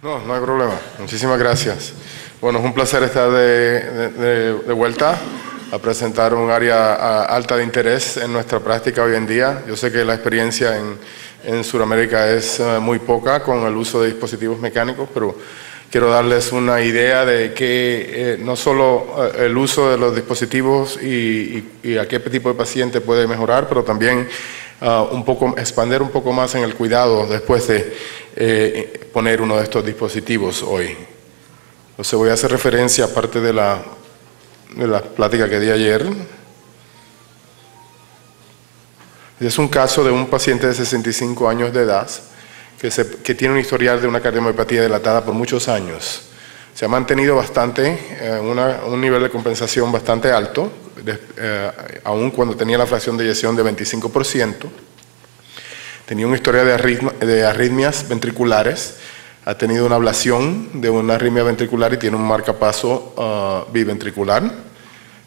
No, no hay problema. Muchísimas gracias. Bueno, es un placer estar de vuelta a presentar un área alta de interés en nuestra práctica hoy en día. Yo sé que la experiencia en Sudamérica es muy poca con el uso de dispositivos mecánicos, pero quiero darles una idea de que no solo el uso de los dispositivos y a qué tipo de paciente puede mejorar, pero también expandir un poco más en el cuidado después de poner uno de estos dispositivos hoy. Entonces voy a hacer referencia a parte de la plática que di ayer. Es un caso de un paciente de 65 años de edad que tiene un historial de una cardiomiopatía dilatada por muchos años. Se ha mantenido bastante, un nivel de compensación bastante alto, aun cuando tenía la fracción de eyección de 25%. Tenía una historia de arritmias ventriculares, ha tenido una ablación de una arritmia ventricular y tiene un marcapaso biventricular.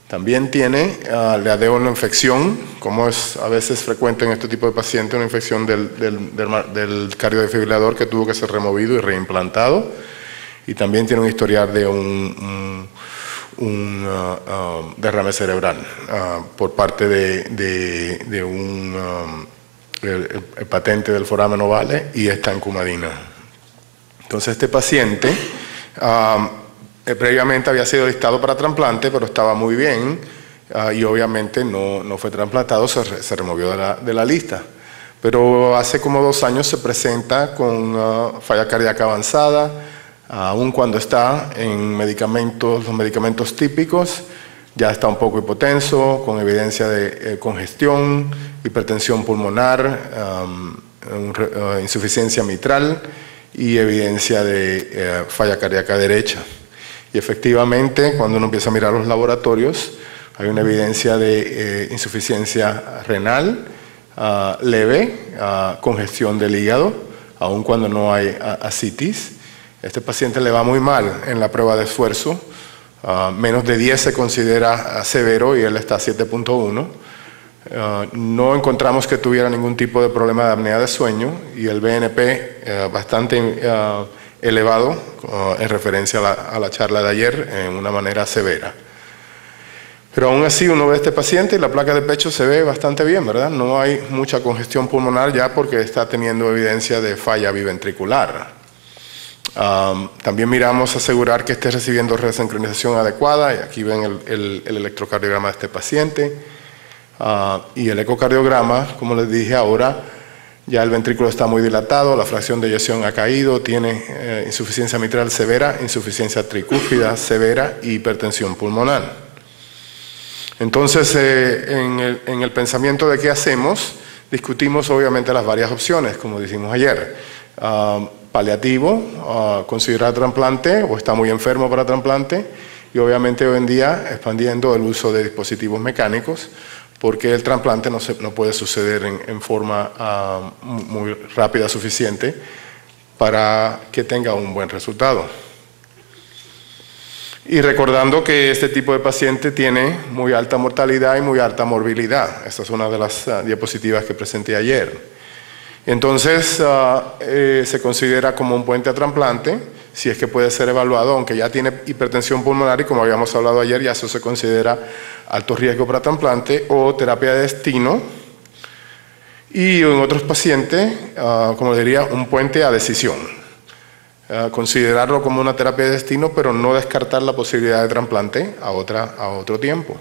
También tiene, le ha dado una infección, como es a veces frecuente en este tipo de pacientes, una infección del cardiodefibrilador que tuvo que ser removido y reimplantado. Y también tiene un historial de un derrame cerebral por parte de un patente del foramen ovale y estancumadina. Entonces este paciente previamente había sido listado para trasplante, pero estaba muy bien y obviamente no fue trasplantado, se removió de la lista. Pero hace como 2 años se presenta con falla cardíaca avanzada, aun cuando está en los medicamentos típicos, ya está un poco hipotenso, con evidencia de congestión, hipertensión pulmonar, insuficiencia mitral y evidencia de falla cardíaca derecha. Y efectivamente, cuando uno empieza a mirar los laboratorios, hay una evidencia de insuficiencia renal leve, congestión del hígado, aun cuando no hay ascitis. Este paciente le va muy mal en la prueba de esfuerzo, menos de 10 se considera severo y él está a 7.1. No encontramos que tuviera ningún tipo de problema de apnea de sueño y el BNP bastante elevado en referencia a la charla de ayer en una manera severa. Pero aún así uno ve a este paciente y la placa de pecho se ve bastante bien, ¿verdad? No hay mucha congestión pulmonar ya porque está teniendo evidencia de falla biventricular. También miramos asegurar que esté recibiendo resincronización adecuada y aquí ven el electrocardiograma de este paciente y el ecocardiograma, como les dije ahora, ya el ventrículo está muy dilatado, la fracción de eyección ha caído, tiene insuficiencia mitral severa, insuficiencia tricúspida severa y hipertensión pulmonar. Entonces, en el pensamiento de qué hacemos, discutimos obviamente las varias opciones, como dijimos ayer. Paliativo, considerar trasplante o está muy enfermo para trasplante y obviamente hoy en día expandiendo el uso de dispositivos mecánicos porque el trasplante no puede suceder en forma muy rápida suficiente para que tenga un buen resultado. Y recordando que este tipo de paciente tiene muy alta mortalidad y muy alta morbilidad. Esta es una de las diapositivas que presenté ayer. Entonces se considera como un puente a trasplante, si es que puede ser evaluado, aunque ya tiene hipertensión pulmonar y como habíamos hablado ayer, ya eso se considera alto riesgo para trasplante o terapia de destino. Y en otros pacientes, como diría, un puente a decisión. Considerarlo como una terapia de destino, pero no descartar la posibilidad de trasplante a otro tiempo.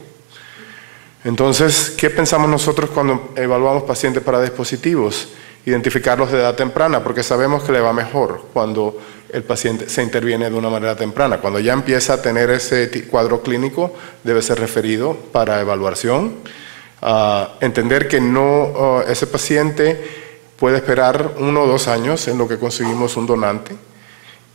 Entonces, ¿qué pensamos nosotros cuando evaluamos pacientes para dispositivos? Identificarlos de edad temprana, porque sabemos que le va mejor cuando el paciente se interviene de una manera temprana. Cuando ya empieza a tener ese cuadro clínico, debe ser referido para evaluación. Entender que ese paciente puede esperar 1 o 2 años en lo que conseguimos un donante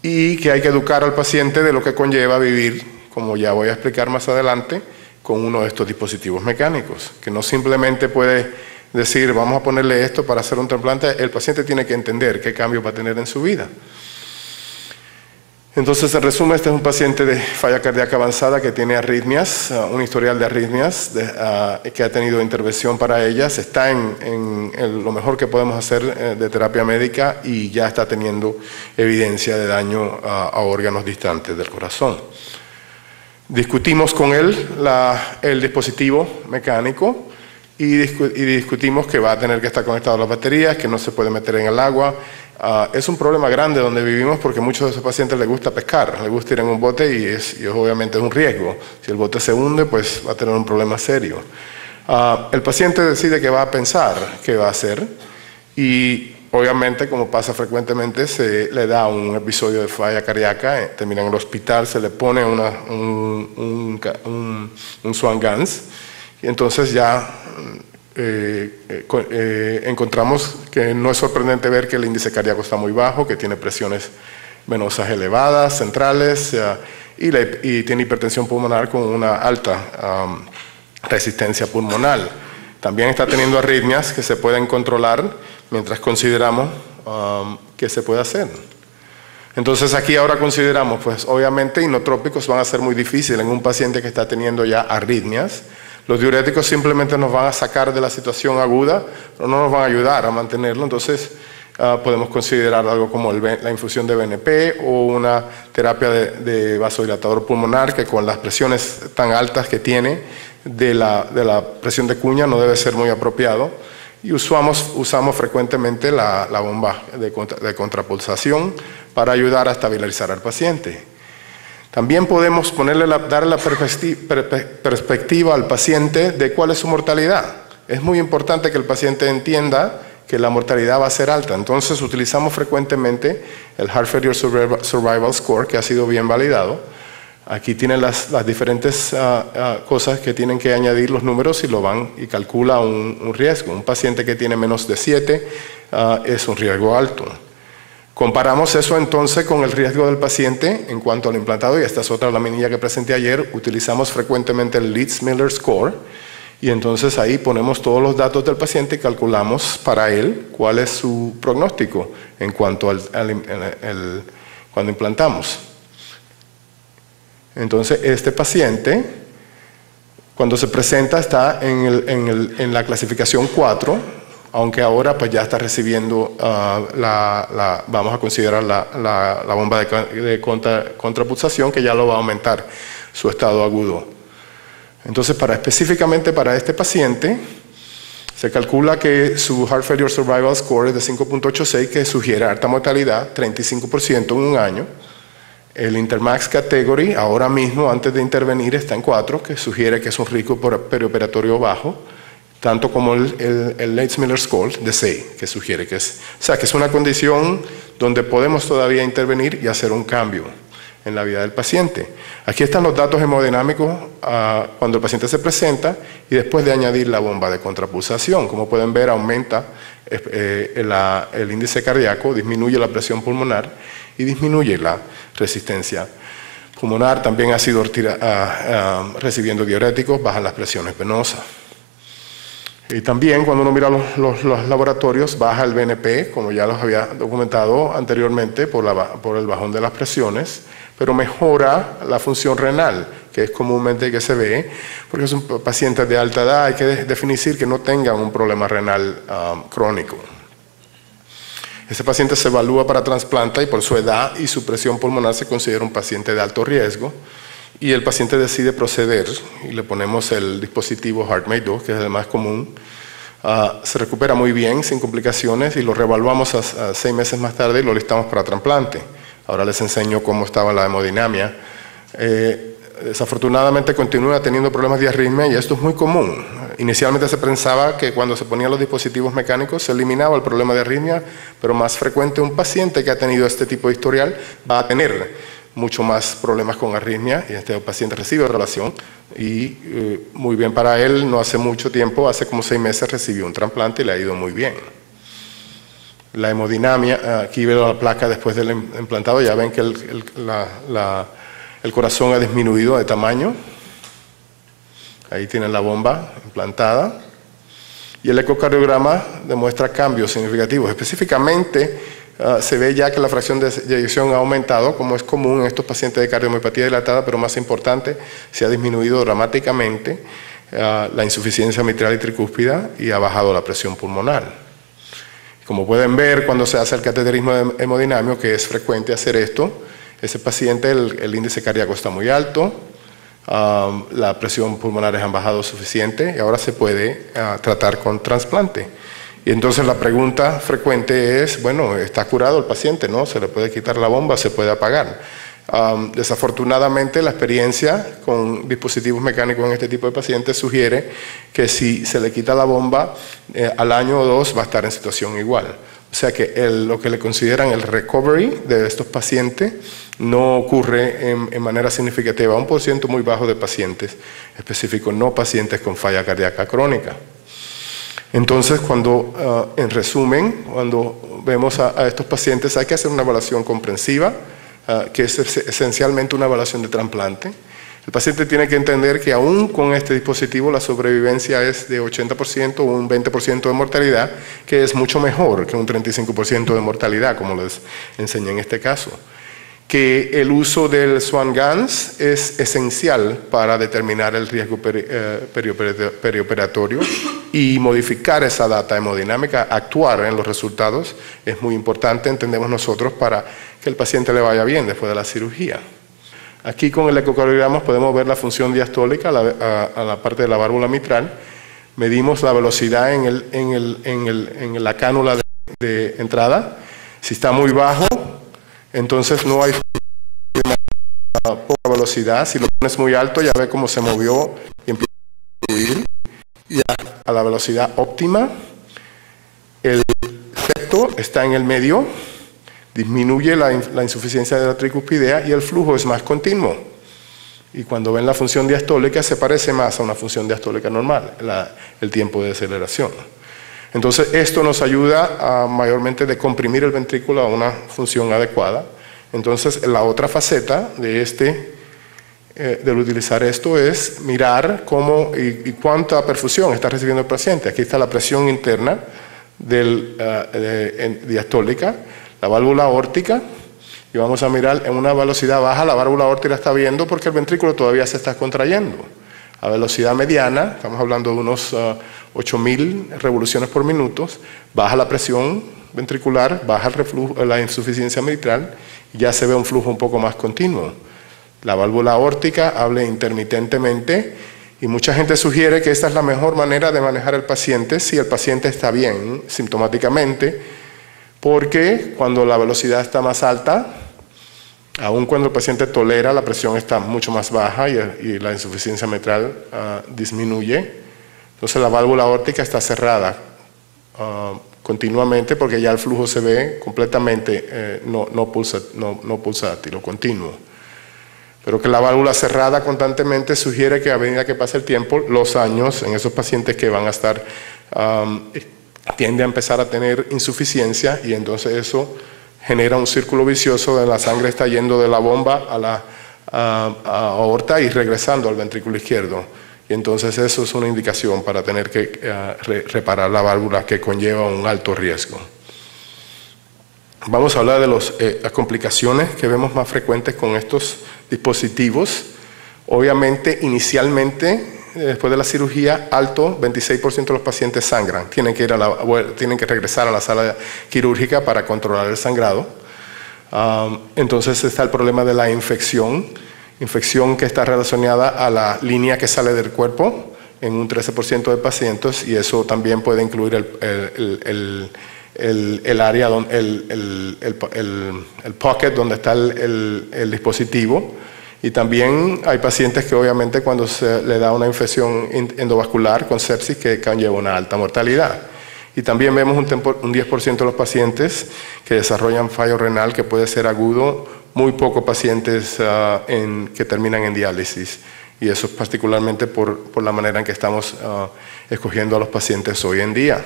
y que hay que educar al paciente de lo que conlleva vivir, como ya voy a explicar más adelante, con uno de estos dispositivos mecánicos, que no simplemente puede decir, vamos a ponerle esto para hacer un trasplante. El paciente tiene que entender qué cambio va a tener en su vida. Entonces, en resumen, este es un paciente de falla cardíaca avanzada que tiene arritmias, un historial de arritmias, que ha tenido intervención para ellas, está en lo mejor que podemos hacer de terapia médica y ya está teniendo evidencia de daño a órganos distantes del corazón. Discutimos con él el dispositivo mecánico y discutimos que va a tener que estar conectado a las baterías, que no se puede meter en el agua. Es un problema grande donde vivimos porque a muchos de esos pacientes les gusta pescar, les gusta ir en un bote y obviamente es un riesgo. Si el bote se hunde, pues va a tener un problema serio. El paciente decide qué va a pensar, qué va a hacer y obviamente, como pasa frecuentemente, se le da un episodio de falla cardíaca, termina en el hospital, se le pone un Swan-Ganz y entonces ya encontramos que no es sorprendente ver que el índice cardíaco está muy bajo, que tiene presiones venosas elevadas, centrales, y tiene hipertensión pulmonar con una alta resistencia pulmonar. También está teniendo arritmias que se pueden controlar mientras consideramos qué se puede hacer. Entonces aquí ahora consideramos, pues obviamente inotrópicos van a ser muy difíciles en un paciente que está teniendo ya arritmias. Los diuréticos simplemente nos van a sacar de la situación aguda, pero no nos van a ayudar a mantenerlo. Entonces podemos considerar algo como la infusión de BNP o una terapia de vasodilatador pulmonar que con las presiones tan altas que tiene de la presión de cuña no debe ser muy apropiado. Y usamos frecuentemente la bomba de contrapulsación para ayudar a estabilizar al paciente. También podemos darle la perspectiva al paciente de cuál es su mortalidad. Es muy importante que el paciente entienda que la mortalidad va a ser alta. Entonces utilizamos frecuentemente el Heart Failure Survival Score, que ha sido bien validado. Aquí tienen las diferentes cosas que tienen que añadir los números y calcula un riesgo. Un paciente que tiene menos de 7 es un riesgo alto. Comparamos eso entonces con el riesgo del paciente en cuanto al implantado, y esta es otra laminilla que presenté ayer. Utilizamos frecuentemente el Leeds-Miller Score y entonces ahí ponemos todos los datos del paciente y calculamos para él cuál es su pronóstico en cuanto cuando implantamos. Entonces este paciente, cuando se presenta, está en la clasificación 4, aunque ahora pues ya está recibiendo, vamos a considerar la bomba de contrapulsación, que ya lo va a aumentar su estado agudo. Entonces, específicamente para este paciente, se calcula que su Heart Failure Survival Score es de 5.86, que sugiere alta mortalidad, 35% en un año. El Intermax Category, ahora mismo, antes de intervenir, está en 4, que sugiere que es un riesgo perioperatorio bajo, tanto como el Leeds-Miller Score de 6, que sugiere que es una condición donde podemos todavía intervenir y hacer un cambio en la vida del paciente. Aquí están los datos hemodinámicos cuando el paciente se presenta y después de añadir la bomba de contrapulsación. Como pueden ver, aumenta el índice cardíaco, disminuye la presión pulmonar y disminuye la resistencia pulmonar. También ha sido recibiendo diuréticos, bajan las presiones venosas. Y también cuando uno mira los laboratorios, baja el BNP, como ya los había documentado anteriormente, por el bajón de las presiones, pero mejora la función renal, que es comúnmente que se ve, porque son pacientes de alta edad, hay que definir que no tengan un problema renal crónico. Ese paciente se evalúa para trasplante y por su edad y su presión pulmonar se considera un paciente de alto riesgo. Y el paciente decide proceder y le ponemos el dispositivo HeartMate 2, que es el más común. Se recupera muy bien, sin complicaciones, y lo reevaluamos a 6 meses más tarde y lo listamos para trasplante. Ahora les enseño cómo estaba la hemodinamia. Desafortunadamente continúa teniendo problemas de arritmia y esto es muy común. Inicialmente se pensaba que cuando se ponían los dispositivos mecánicos se eliminaba el problema de arritmia, pero más frecuente un paciente que ha tenido este tipo de historial va a tener mucho más problemas con arritmia, y este paciente recibe relación y muy bien para él. No hace mucho tiempo, hace como 6 meses, recibió un trasplante y le ha ido muy bien. La hemodinamia, aquí veo la placa después del implantado, ya ven que el corazón ha disminuido de tamaño. Ahí tienen la bomba implantada y el ecocardiograma demuestra cambios significativos. Específicamente se ve ya que la fracción de eyección ha aumentado, como es común en estos pacientes de cardiomiopatía dilatada, pero más importante, se ha disminuido dramáticamente la insuficiencia mitral y tricúspida y ha bajado la presión pulmonar. Como pueden ver cuando se hace el cateterismo hemodinamio, que es frecuente hacer esto, ese paciente el índice cardíaco está muy alto, la presión pulmonar han bajado suficiente y ahora se puede tratar con trasplante. Y entonces la pregunta frecuente es, bueno, ¿está curado el paciente? ¿No? ¿Se le puede quitar la bomba? ¿Se puede apagar? Desafortunadamente la experiencia con dispositivos mecánicos en este tipo de pacientes sugiere que si se le quita la bomba, al año o dos va a estar en situación igual. O sea que lo que le consideran el recovery de estos pacientes no ocurre en manera significativa, un porcentaje muy bajo de pacientes específicos, no pacientes con falla cardíaca crónica. Entonces, en resumen, cuando vemos a estos pacientes hay que hacer una evaluación comprensiva, que es esencialmente una evaluación de trasplante. El paciente tiene que entender que aún con este dispositivo la sobrevivencia es de 80% o un 20% de mortalidad, que es mucho mejor que un 35% de mortalidad, como les enseñé en este caso. Que el uso del Swan-Ganz es esencial para determinar el riesgo perioperatorio y modificar esa data hemodinámica, actuar en los resultados, es muy importante, entendemos nosotros, para que el paciente le vaya bien después de la cirugía. Aquí con el ecocardiograma podemos ver la función diastólica a la parte de la válvula mitral. Medimos la velocidad en la cánula de entrada. Si está muy bajo, entonces no hay poca velocidad. Si lo pones muy alto, ya ve cómo se movió y empieza a subir. Y a la velocidad óptima, el septo está en el medio, disminuye la insuficiencia de la tricuspidea y el flujo es más continuo. Y cuando ven la función diastólica se parece más a una función diastólica normal, el tiempo de aceleración. Entonces esto nos ayuda a mayormente de comprimir el ventrículo a una función adecuada. Entonces la otra faceta de utilizar esto es mirar cómo y cuánta perfusión está recibiendo el paciente. Aquí está la presión interna diastólica, la válvula aórtica, y vamos a mirar en una velocidad baja, la válvula aórtica está viendo porque el ventrículo todavía se está contrayendo. A velocidad mediana, estamos hablando de unos 8000 revoluciones por minuto, baja la presión ventricular, baja el reflujo, la insuficiencia mitral, y ya se ve un flujo un poco más continuo. La válvula aórtica habla intermitentemente y mucha gente sugiere que esta es la mejor manera de manejar al paciente si el paciente está bien sintomáticamente, porque cuando la velocidad está más alta, aun cuando el paciente tolera, la presión está mucho más baja y la insuficiencia mitral disminuye. Entonces la válvula aórtica está cerrada continuamente porque ya el flujo se ve completamente no pulsátil o continuo. Pero que la válvula cerrada constantemente sugiere que a medida que pasa el tiempo, los años en esos pacientes que van a estar, tiende a empezar a tener insuficiencia y entonces eso genera un círculo vicioso de la sangre está yendo de la bomba a la aorta y regresando al ventrículo izquierdo. Y entonces eso es una indicación para tener que reparar la válvula que conlleva un alto riesgo. Vamos a hablar de las complicaciones que vemos más frecuentes con estos dispositivos. Obviamente, inicialmente, después de la cirugía, 26% de los pacientes sangran. Tienen que regresar a la sala quirúrgica para controlar el sangrado. Entonces está el problema de la infección que está relacionada a la línea que sale del cuerpo en un 13% de pacientes, y eso también puede incluir el área, el pocket donde está el dispositivo. Y también hay pacientes que obviamente cuando se le da una infección endovascular con sepsis que conlleva una alta mortalidad. Y también vemos un 10% de los pacientes que desarrollan fallo renal que puede ser agudo, muy pocos pacientes que terminan en diálisis. Y eso es particularmente por la manera en que estamos escogiendo a los pacientes hoy en día.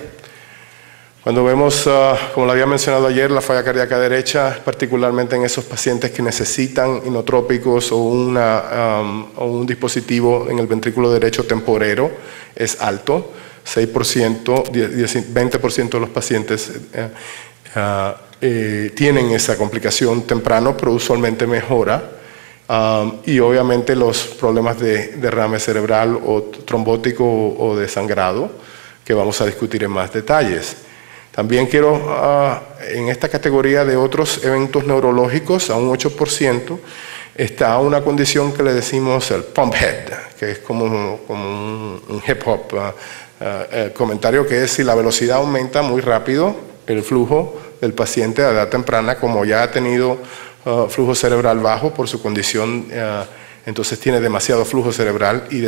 Cuando vemos, como lo había mencionado ayer, la falla cardíaca derecha, particularmente en esos pacientes que necesitan inotrópicos o un dispositivo en el ventrículo derecho temporero, es alto. 6%, 20% de los pacientes tienen esa complicación temprano, pero usualmente mejora. Y obviamente los problemas de derrame cerebral o trombótico o de sangrado, que vamos a discutir en más detalles. También quiero, en esta categoría de otros eventos neurológicos, a un 8%, está una condición que le decimos el pump head, que es como un hip hop comentario, que es si la velocidad aumenta muy rápido, el flujo del paciente a edad temprana, como ya ha tenido flujo cerebral bajo por su condición, entonces tiene demasiado flujo cerebral y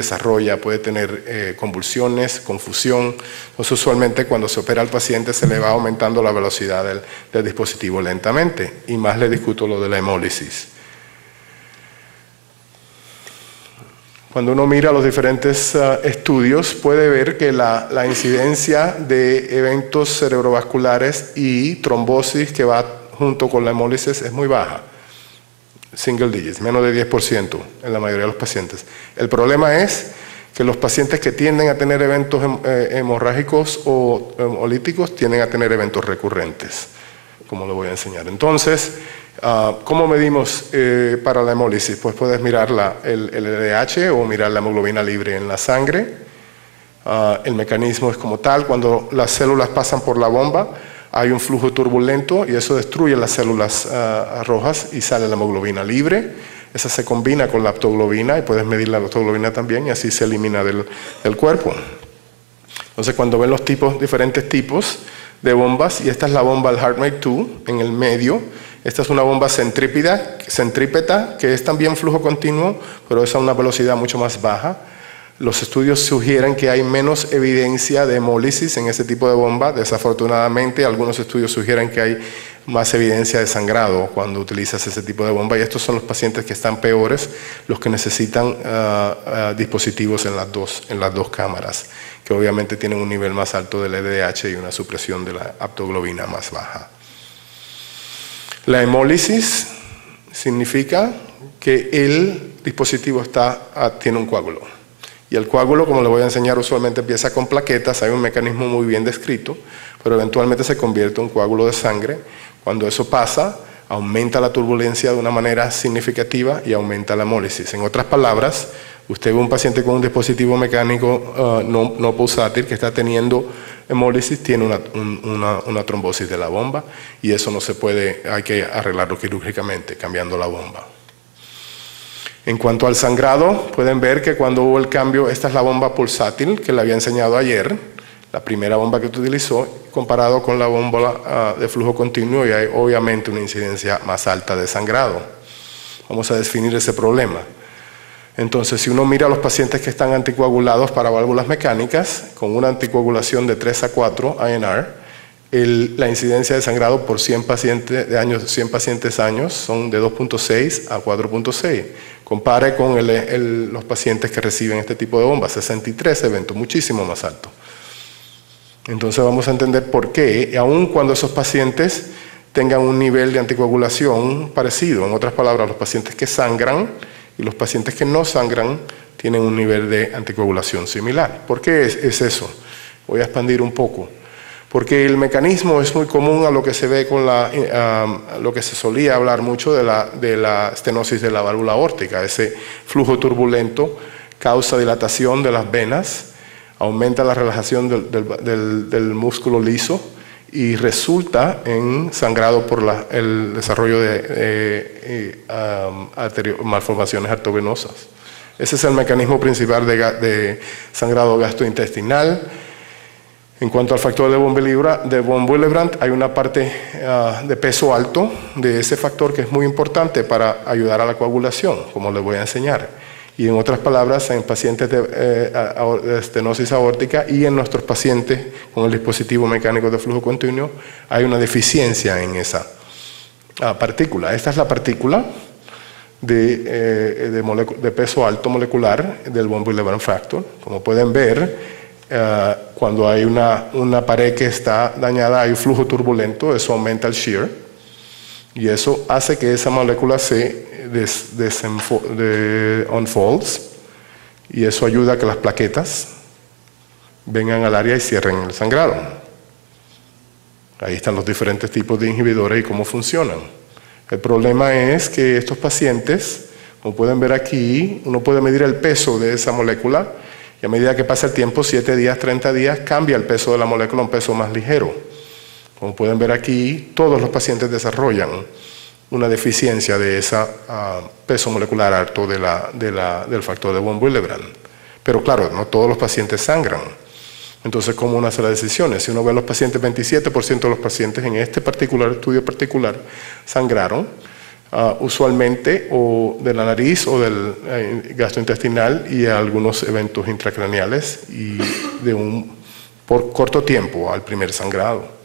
puede tener convulsiones, confusión. Entonces usualmente cuando se opera al paciente se le va aumentando la velocidad del dispositivo lentamente, y más le discuto lo de la hemólisis. Cuando uno mira los diferentes estudios, puede ver que la incidencia de eventos cerebrovasculares y trombosis que va junto con la hemólisis es muy baja. Single digits, menos de 10% en la mayoría de los pacientes. El problema es que los pacientes que tienden a tener eventos hemorrágicos o hemolíticos tienden a tener eventos recurrentes, como lo voy a enseñar. Entonces, ¿cómo medimos para la hemólisis? Pues puedes mirar el LDH o mirar la hemoglobina libre en la sangre. El mecanismo es como tal: cuando las células pasan por la bomba, hay un flujo turbulento y eso destruye las células rojas y sale la hemoglobina libre. Esa se combina con la aptoglobina y puedes medir la aptoglobina también, y así se elimina del cuerpo. Entonces, cuando ven los diferentes tipos de bombas, y esta es la bomba, el HeartMate 2, en el medio. Esta es una bomba centrípeta, que es también flujo continuo, pero es a una velocidad mucho más baja. Los estudios sugieren que hay menos evidencia de hemólisis en ese tipo de bomba. Desafortunadamente, algunos estudios sugieren que hay más evidencia de sangrado cuando utilizas ese tipo de bomba, y estos son los pacientes que están peores, los que necesitan dispositivos en las dos cámaras, que obviamente tienen un nivel más alto del LDH y una supresión de la aptoglobina más baja. La hemólisis significa que el dispositivo tiene un coágulo. Y el coágulo, como le voy a enseñar, usualmente empieza con plaquetas. Hay un mecanismo muy bien descrito, pero eventualmente se convierte en un coágulo de sangre. Cuando eso pasa, aumenta la turbulencia de una manera significativa y aumenta la hemólisis. En otras palabras, usted ve un paciente con un dispositivo mecánico no pulsátil que está teniendo hemólisis, tiene una trombosis de la bomba, y eso no se puede, hay que arreglarlo quirúrgicamente, cambiando la bomba. En cuanto al sangrado, pueden ver que cuando hubo el cambio, esta es la bomba pulsátil que le había enseñado ayer, la primera bomba que utilizó, comparado con la bomba de flujo continuo, y hay obviamente una incidencia más alta de sangrado. Vamos a definir ese problema. Entonces, si uno mira a los pacientes que están anticoagulados para válvulas mecánicas, con una anticoagulación de 3 a 4 INR, la incidencia de sangrado por 100 pacientes años son de 2.6 a 4.6. Compare con los pacientes que reciben este tipo de bombas, 63 eventos, muchísimo más alto. Entonces vamos a entender por qué, aun cuando esos pacientes tengan un nivel de anticoagulación parecido. En otras palabras, los pacientes que sangran y los pacientes que no sangran tienen un nivel de anticoagulación similar. ¿Por qué es eso? Voy a expandir un poco. Porque el mecanismo es muy común a lo que se ve con lo que se solía hablar mucho de la estenosis de la válvula aórtica. Ese flujo turbulento causa dilatación de las venas, aumenta la relajación del músculo liso y resulta en sangrado por el desarrollo de malformaciones arteriovenosas. Ese es el mecanismo principal de sangrado gastrointestinal. En cuanto al factor de von Willebrand, hay una parte de peso alto de ese factor que es muy importante para ayudar a la coagulación, como les voy a enseñar. Y en otras palabras, en pacientes de estenosis aórtica y en nuestros pacientes con el dispositivo mecánico de flujo continuo, hay una deficiencia en esa partícula. Esta es la partícula de peso alto molecular del von Willebrand factor. Como pueden ver, cuando hay una pared que está dañada, hay un flujo turbulento, eso aumenta el shear, y eso hace que esa molécula se unfolds, y eso ayuda a que las plaquetas vengan al área y cierren el sangrado. Ahí están los diferentes tipos de inhibidores y cómo funcionan. El problema es que estos pacientes, como pueden ver aquí, uno puede medir el peso de esa molécula y a medida que pasa el tiempo, 7 días, 30 días, cambia el peso de la molécula a un peso más ligero. Como pueden ver aquí, todos los pacientes desarrollan una deficiencia de ese peso molecular alto del factor de von Willebrand. Pero claro, no todos los pacientes sangran. Entonces, ¿cómo uno hace las decisiones? Si uno ve a los pacientes, 27% de los pacientes en este estudio particular sangraron, usualmente o de la nariz o del gastrointestinal y algunos eventos intracraneales y por corto tiempo al primer sangrado.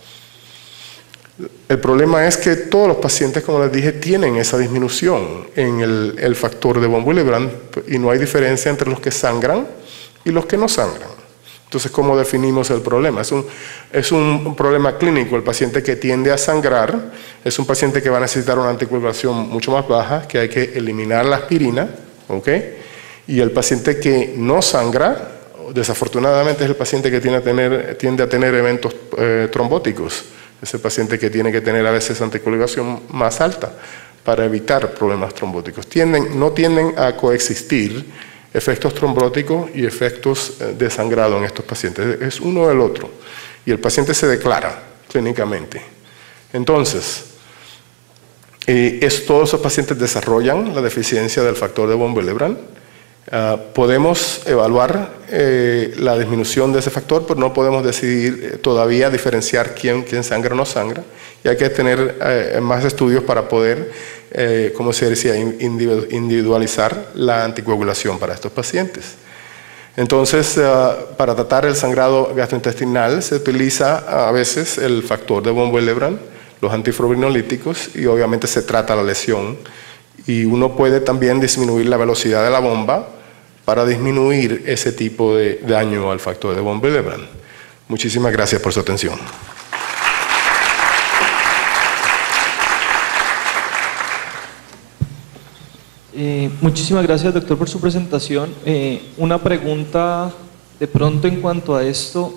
El problema es que todos los pacientes, como les dije, tienen esa disminución en el factor de von Willebrand y no hay diferencia entre los que sangran y los que no sangran. Entonces, ¿cómo definimos el problema? Es un problema clínico. El paciente que tiende a sangrar es un paciente que va a necesitar una anticoagulación mucho más baja, que hay que eliminar la aspirina, ¿ok? Y el paciente que no sangra, desafortunadamente, es el paciente que tiende a tener eventos trombóticos. Es el paciente que tiene que tener a veces anticoagulación más alta para evitar problemas trombóticos. No tienden a coexistir efectos trombóticos y efectos de sangrado en estos pacientes. Es uno del otro. Y el paciente se declara clínicamente. Entonces, todos esos pacientes desarrollan la deficiencia del factor de von Willebrand. Podemos evaluar la disminución de ese factor, pero no podemos decidir todavía diferenciar quién sangra o no sangra. Y hay que tener más estudios para poder, como se decía, individualizar la anticoagulación para estos pacientes. Entonces, para tratar el sangrado gastrointestinal se utiliza a veces el factor de von Willebrand, los antifibrinolíticos, y obviamente se trata la lesión. Y uno puede también disminuir la velocidad de la bomba para disminuir ese tipo de daño al factor de von Willebrand. Muchísimas gracias por su atención. Muchísimas gracias, doctor, por su presentación. Una pregunta de pronto en cuanto a esto.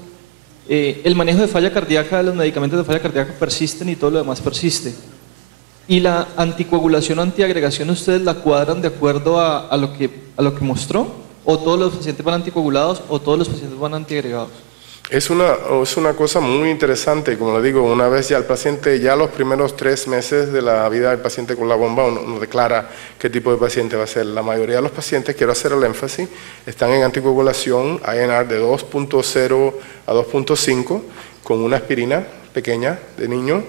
El manejo de falla cardíaca, los medicamentos de falla cardíaca persisten y todo lo demás persiste. ¿Y la anticoagulación o antiagregación ustedes la cuadran de acuerdo a lo que mostró? ¿O todos los pacientes van anticoagulados o todos los pacientes van antiagregados? Es una cosa muy interesante. Como le digo, una vez ya el paciente, ya los primeros 3 meses de la vida del paciente con la bomba, uno declara qué tipo de paciente va a ser. La mayoría de los pacientes, quiero hacer el énfasis, están en anticoagulación INR de 2.0 a 2.5 con una aspirina pequeña de niño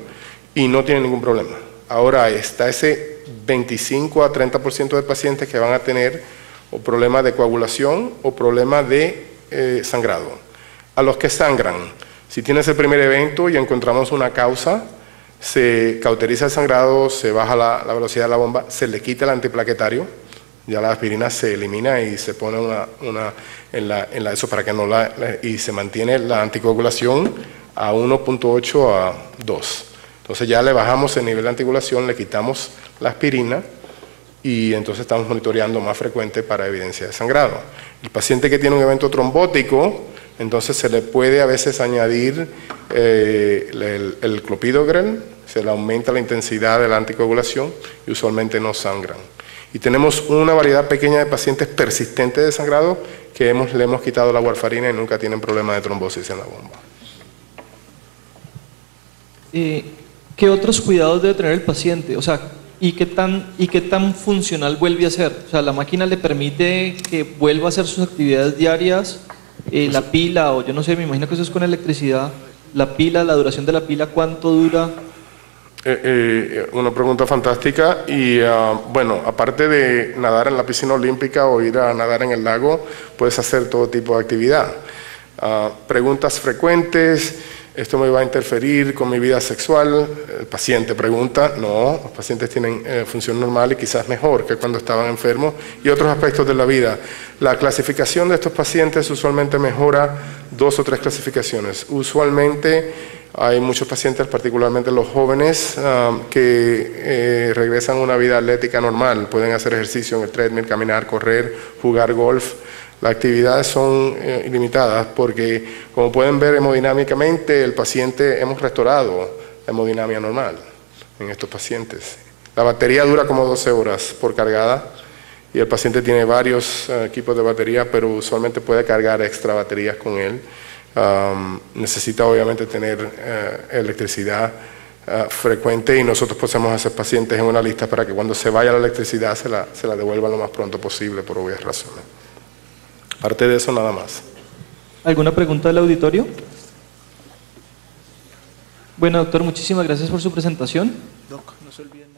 y no tienen ningún problema. Ahora está ese 25 a 30% de pacientes que van a tener o problemas de coagulación o problemas de sangrado. A los que sangran, si tienes el primer evento y encontramos una causa, se cauteriza el sangrado, se baja la velocidad de la bomba, se le quita el antiplaquetario, ya la aspirina se elimina y se pone eso para que no y se mantiene la anticoagulación a 1.8 a 2. Entonces ya le bajamos el nivel de anticoagulación, le quitamos la aspirina y entonces estamos monitoreando más frecuente para evidencia de sangrado. El paciente que tiene un evento trombótico, entonces se le puede a veces añadir el clopidogrel, se le aumenta la intensidad de la anticoagulación y usualmente no sangran. Y tenemos una variedad pequeña de pacientes persistentes de sangrado que le hemos quitado la warfarina y nunca tienen problema de trombosis en la bomba. ¿Qué otros cuidados debe tener el paciente? O sea, ¿y qué tan funcional vuelve a ser? O sea, ¿la máquina le permite que vuelva a hacer sus actividades diarias? La pila, o yo no sé, me imagino que eso es con electricidad. La pila, la duración de la pila, ¿cuánto dura? Una pregunta fantástica. Y bueno, aparte de nadar en la piscina olímpica o ir a nadar en el lago, puedes hacer todo tipo de actividad. Preguntas frecuentes. ¿Esto me va a interferir con mi vida sexual? El paciente pregunta. No, los pacientes tienen función normal y quizás mejor que cuando estaban enfermos. Y otros aspectos de la vida. La clasificación de estos pacientes usualmente mejora 2 o 3 clasificaciones. Usualmente hay muchos pacientes, particularmente los jóvenes, que regresan a una vida atlética normal. Pueden hacer ejercicio en el treadmill, caminar, correr, jugar golf. Las actividades son ilimitadas porque, como pueden ver hemodinámicamente, el paciente, hemos restaurado la hemodinamia normal en estos pacientes. La batería dura como 12 horas por cargada y el paciente tiene varios equipos de batería, pero usualmente puede cargar extra baterías con él. Necesita obviamente tener electricidad frecuente y nosotros podemos hacer pacientes en una lista para que cuando se vaya la electricidad se la devuelvan lo más pronto posible por obvias razones. Aparte de eso, nada más. ¿Alguna pregunta del auditorio? Bueno, doctor, muchísimas gracias por su presentación. Doc, no se olviden.